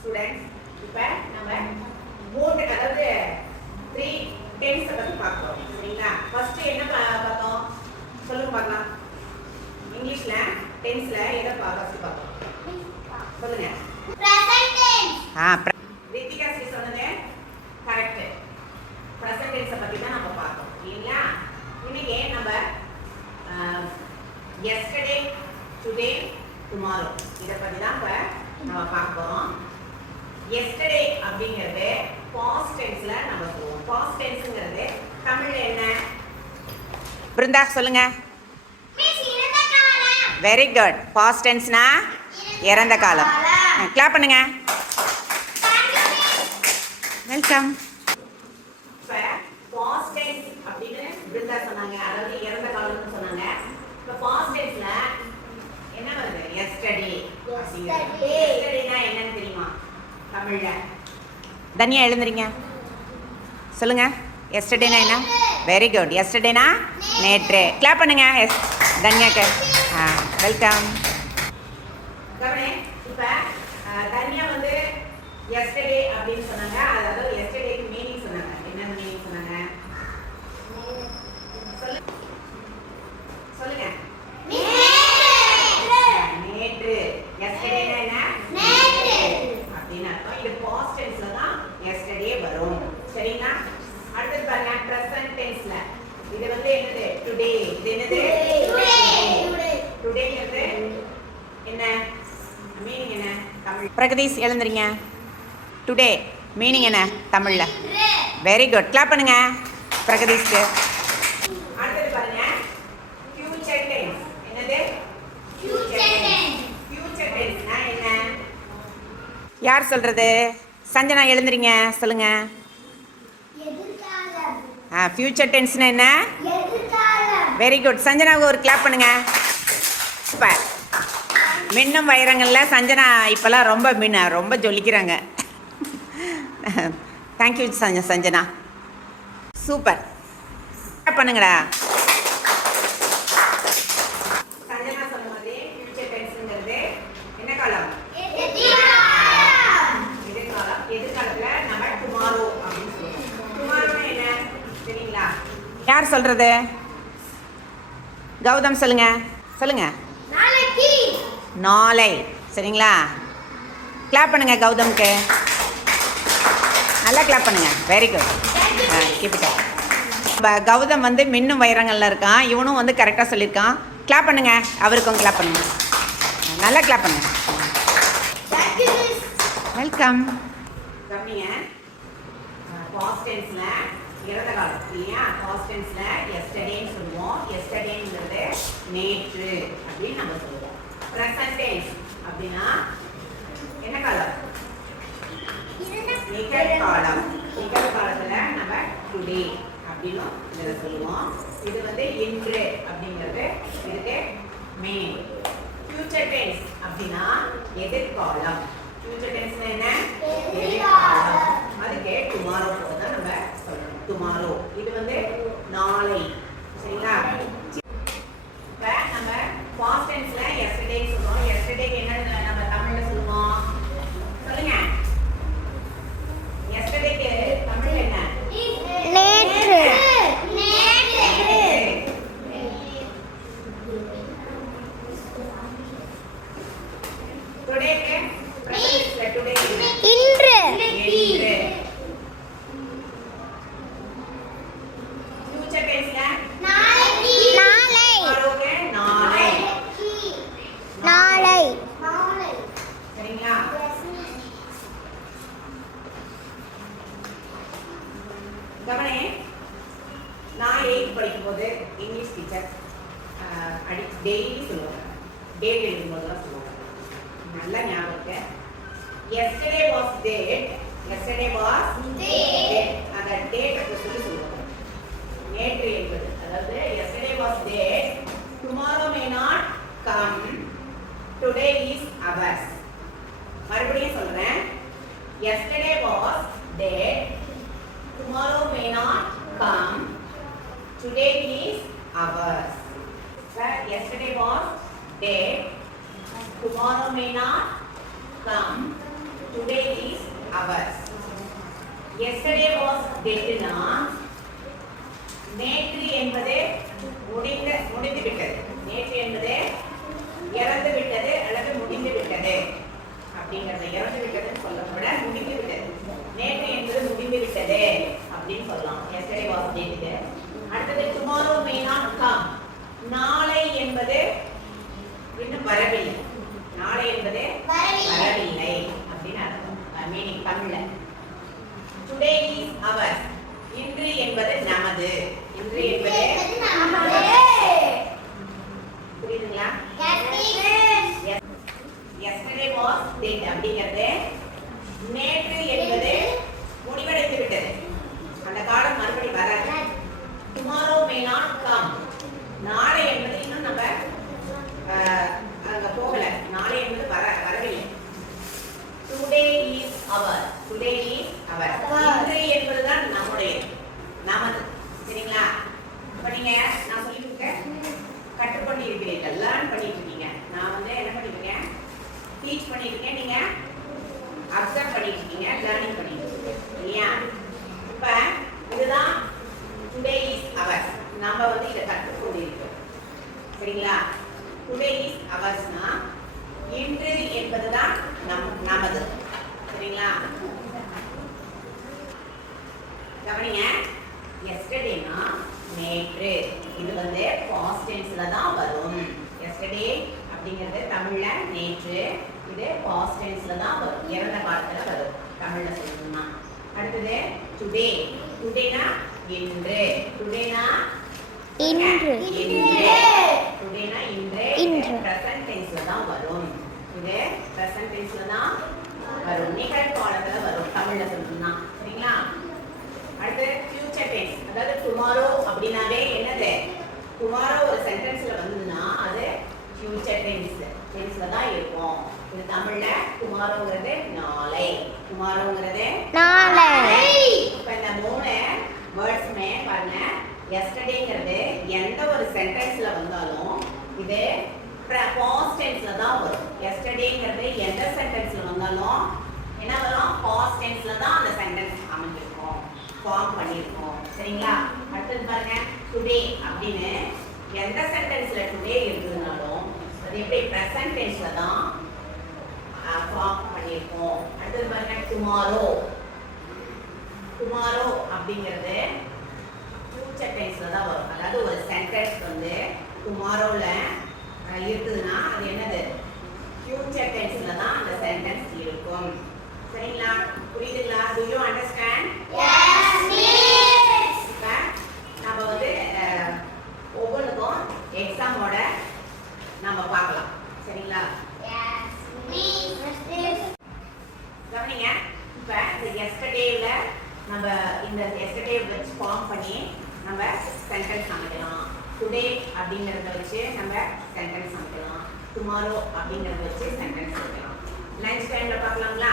Students இப்போ நம்ம மூணு அதாவது த்ரீ டென்ஸை பற்றி பார்க்குறோம். சரிங்களா? ஃபர்ஸ்ட் என்ன பார்த்தோம்? சொல்லுங்க பார்க்கலாம். இங்கிலீஷில் டென்ஸில் எதை ஃபர்ஸ்ட் பார்த்தோம் சொல்லுங்க. Present tense. ஆ ரித்திகா ஸ்ரீ சொன்னது கரெக்ட் ப்ரெசன்ட் டென்ஸை பற்றி தான் நம்ம பார்த்தோம் இல்லைங்களா இன்னைக்கு நம்ம எஸ்டர்டே டுடே டுமாரோ இதை பற்றி தான் இப்போ நம்ம பார்க்க போகிறோம் எஸ்டர்டே அப்படிங்கிறது பாஸ்ட் டென்ஸில் நம்ம சொல்லுவோம் பாஸ்ட் டென்ஸுங்கிறது தமிழில் என்ன? பிருந்தா சொல்லுங்க. Miss இறந்த காலம். வெரி குட் பாஸ்ட் டென்ஸ்னா இறந்த காலம். கிளாப் பண்ணுங்க. வெல்கம் இப்போ பாஸ்ட் டென்ஸ் அப்படின்னு பிருந்தா சொன்னாங்க. அதாவது இறந்த காலம்னு சொன்னாங்க. இப்போ பாஸ்ட் டென்ஸ்ல என்ன வருது? Yesterday Yesterday. எஸ்டர்டேனா என்னன்னு தெரியுமா? தமிழ்ல. தனியா எழுந்துறீங்க. சொல்லுங்க. எஸ்டர்டேனா என்ன? வெரி குட் எஸ்டர்டேனா நேற்று. கிளாப் பண்ணுங்க. எஸ் தன்யாக்கு. ஆ வெல்கம் கவனி இப்போ தனியா வந்து எஸ்டர்டே அப்படின்னு சொன்னாங்க அதாவது எஸ்டர்டேக்கு மீனிங் சொன்னாங்க என்ன மீனிங் சொன்னாங்க சொல்லு சொல்லுங்க நேற்று எஸ்டர்டேனா என்ன நேற்று. அப்படின்னு அர்த்தம் இது பாஸ்ட் டென்ஸ்ல தான் எஸ்டர்டே வரும் சரிங்களா அடுத்தது பாருங்க பிரசன்ட் டென்ஸ்ல இது வந்து என்னது? டுடே இது என்னது? டுடேங்கிறது என்ன? மீனிங் என்ன? தமிழ். பிரகதீஷ் எழுந்துறீங்க. டுடே மீனிங் என்ன? தமிழில். வெரி குட் கிளாப் பண்ணுங்க. பிரகதீஷ்க்கு. அடுத்தது பாருங்க. ஃபியூச்சர் டென்ஸ் என்னது? Future tense. ஃபியூச்சர் டென்ஸ்னா என்ன? யார் சொல்கிறது சஞ்சனா எழுந்துறீங்க. சொல்லுங்க. எதிர்காலம் ஆ ஃப்யூச்சர் டென்ஸ்னா என்ன? வெரி குட் சஞ்சனாவுக்கு ஒரு கிளாப் பண்ணுங்க. சூப்பர் மின்னும் வைரங்களில் சஞ்சனா இப்போல்லாம் ரொம்ப மின்ன ரொம்ப ஜொலிக்கிறாங்க. தேங்க்யூ சஞ்ச சஞ்சனா. சூப்பர் பண்ணுங்கடா சஞ்சனா சொன்ன மாதிரி ஃபியூச்சர் டென்ஸ்ங்கிறது என்ன காலம் எதிர்காலம் எதிர்காலம் எதிர்காலத்துல நம்ம டுமாரோ அப்படின்னு சொல்லுவோம் டுமாரோனா என்ன சரிங்களா யார் சொல்கிறது கௌதம் சொல்லுங்க. சொல்லுங்க. நாளைக்கு. நாளை. சரிங்களா? கிளாப் பண்ணுங்க கௌதம்க்கு. நல்லா கிளாப் பண்ணுங்க. வெரி குட் கீப்பிட்ட கௌதம் வந்து மின்னும் வைரங்கள்ல இருக்கான். இவனும் வந்து கரெக்டாக சொல்லியிருக்கான். கிளாப் பண்ணுங்க. அவருக்கும் கிளாப் பண்ணுங்க. நல்லா கிளாப் பண்ணுங்க. Thank you miss வெல்கம் கம்மிங்க பாஸ்ட் டென்ஸ்ல இறந்த காலம் இல்லையா பாஸ்ட் எஸ்டர்டேன்னு சொல்லுவோம். எஸ்டர்டேங்கிறது நேற்று அப்படின்னு நம்ம சொல்லுவோம். ப்ரெசன்ட் டென்ஸ் அப்படின்னா என்ன காலம் நிகழ்காலம். நிகழ்காலத்தில் நம்ம டுடே அப்படின்னு இதை சொல்லுவோம். இது வந்து இன்று அப்படிங்கிறது இதுக்கு மெயின் ஃபியூச்சர் டென்ஸ் அப்படின்னா எதிர்காலம். ஃபியூச்சர் டென்ஸ்னா என்ன? எதிர்காலம். அதுக்கு டுமாரோ தான் நம்ம சொல்லணும். டுமாரோ இது வந்து நாளை. சரிங்களா? இப்போ நம்ம பாஸ்ட் டென்ஸ்ல எஸ்டர்டே சொல்றோம் எஸ்டர்டேக்கு என்ன நம்ம தமிழ்ல சொல்லுவோம் சொல்லுங்க எஸ்டர்டேக்கு தமிழ் என்ன நேற்று நேற்று டுடேக்கு பிரசன்ட்ல டுடே இன்று இன்று ஃபியூச்சர் டென்ஸ்ல நாளைக்கு நாளை டுமாரோக்கு நாளை நாளை நாளை சரிங்களா கவனே நான் எயித் படிக்கும்போது இங்கிலீஷ் டீச்சர் அடி டெய்லி சொல்லுவாங்க. டேட் தான் சொல்லுவாங்க. நல்லா ஞாபகம் yesterday yesterday was dead yesterday was dead may not come. Today is ours. Right? Yesterday was dead. Tomorrow may not come. Today is ours. Yesterday was dead enough. நாளை என்பது இன்னும் வரவில்லை. நாளை என்பது வரவில்லை. அப்படின்னு அர்த்தம். மீனிங் தமிழ்ல டுடே இஸ் அவர் இன்று என்பது நமது. இன்று என்பது புரியுதுங்களா எஸ்டர்டே வாஸ் டெட் அப்படிங்கிறது நேற்று என்பது முடிவடைந்து விட்டது அந்த காலம் மறுபடி வராது டுமாரோ மே நாட் கம் நாளை என்பது இன்னும் நம்ம அஹ், அங்க போகல நாளை என்பது வர வரவில்லை today is our today is our இன்று என்பதுதான் நம்முடைய நமது சரிங்களா இப்ப நீங்க நான் சொல்லி கொடுத்தேன் கற்றுக்கொண்டு இருக்கிறீர்கள் லேர்ன் பண்ணிட்டு இருக்கீங்க நான் வந்து என்ன பண்ணிருக்கேன் டீச் பண்ணிருக்கேன் நீங்க அப்சர்வ் பண்ணிட்டு இருக்கீங்க லேர்னிங் பண்ணிட்டு இருக்கீங்க இல்லையா? இப்ப இதுதான் டுடே இஸ் அவர்ஸ் நம்ம வந்து இதை கற்றுக்கொண்டு இருக்கோம் சரிங்களா டுடே இஸ் அவர்ஸ்னா இன்று என்பதுதான் நம் நமது. சரிங்களா? கவனிங்க. எஸ்டர்டேனா நேற்று. இது வந்து பாஸ்ட் டென்ஸ்ல தான் வரும். எஸ்டர்டே அப்படிங்கிறது தமிழ்ல நேற்று. இது பாஸ்ட் டென்ஸ்ல தான் வரும். இறந்த காலத்துல வரும். தமிழ்ல சொல்லணும்னா அடுத்தது டுடே டுடேனா இன்று. டுடேனா இன்று. டுடேனா இன்று. இன்று. பிரசன்ட் டென்ஸ்ல தான் வரும். இது பிரசன்ட் டென்ஸ்ல தான் வரும். நிகழ்காலத்துல வரும். தமிழ்ல சொல்லணும்னா. சரிங்களா? அடுத்து ஃபியூச்சர் டென்ஸ் அதாவது டுமாரோ அப்படின்னாவே என்னது? டுமாரோ ஒரு சென்டென்ஸ்ல அது ஃபியூச்சர் டென்ஸ் டென்ஸ்ல தான் இருக்கும் இது தமிழ்ல டுமாரோங்கிறது நாளை. டுமாரோங்கிறது நாளை. இப்ப இந்த மூணு வேர்ட்ஸுமே பாருங்க. எஸ்டர்டேங்கிறது எந்த ஒரு சென்டென்ஸ்ல வந்தாலும் இது பாஸ்ட் டென்ஸ்ல தான் வரும். எஸ்டர்டேங்கிறது எந்த சென்டென்ஸ்ல வந்தாலும் என்ன வரும்? பாஸ்ட் டென்ஸ்ல தான் அந்த சென்டென்ஸ் அமைஞ்சிருக்கும். ஃபார்ம் பண்ணியிருக்கோம் சரிங்களா? அடுத்தது பாருங்க. டுடே அப்படின்னு எந்த சென்டென்ஸ்ல டுடே இருக்குதுனாலும் அது எப்படி ப்ரெசன்ட் டென்ஸ்ல தான் ஃபார்ம் பண்ணியிருக்கோம் அடுத்தது பாருங்க டுமாரோ டுமாரோ அப்படிங்கிறது ஃபியூச்சர் டென்ஸ்ல தான் வரும். அதாவது ஒரு சென்டென்ஸ் வந்து டுமாரோல இருக்குதுன்னா அது என்னது? ஃபியூச்சர் டென்ஸ்ல தான் அந்த சென்டென்ஸ் இருக்கும். சரிங்களா? புரியுதுங்களா டு யூ அண்டர்ஸ்டாண்ட் இப்போ நம்ம வந்து அஹ், ஒவ்வொன்றுக்கும் எக்ஸாமோட நம்ம பார்க்கலாம் சரிங்களா கவனிங்க இப்போ இந்த எஸ்டர்டேல நம்ம இந்த எஸ்டே வச்சு ஃபார்ம் பண்ணி நம்ம சென்டென்ஸ் அமைக்கலாம் டுடே அப்படிங்கிறத வச்சு நம்ம சென்டென்ஸ் அமைக்கலாம் டுமாரோ அப்படிங்கிறத வச்சு சென்டென்ஸ் அமைக்கலாம் லஞ்ச் டைம்ல பார்க்கலாங்களா?